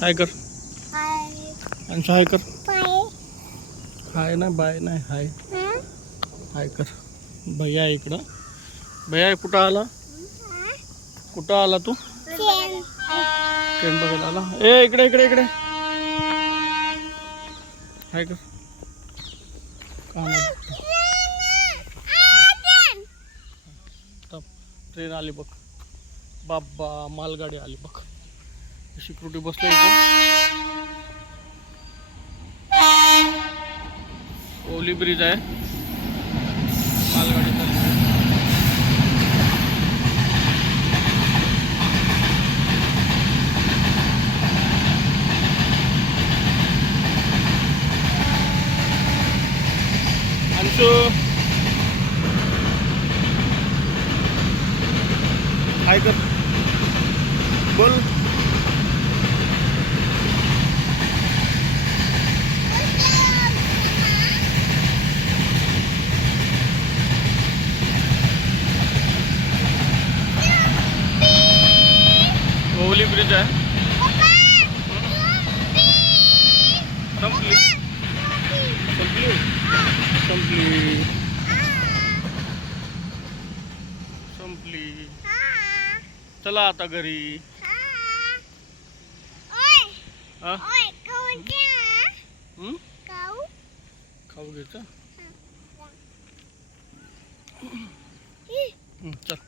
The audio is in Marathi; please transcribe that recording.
हाय कर. हाय अंशु हाय कर. बाय हाय ना बाय नाही हाय. हं? हाय कर. भैया आहे इकडं. भैया कुठं आला? कुठं आला तू? चेन ट्रेन बघायला आला. ए इकडे इकडे इकडे. हाय कर. ट्रेन आली बघ. बाबा मालगाडी आली बघ. सिक्युरिटी बसले इथं. ओली ब्रिज आहे. मालगाडी चालली आहे. अंशु हाय कर. बोल. ओली ब्रिज आहे. संपली संपली संपली संपली. चला आता घरी. हा? खाऊ घ्यायचं. चल.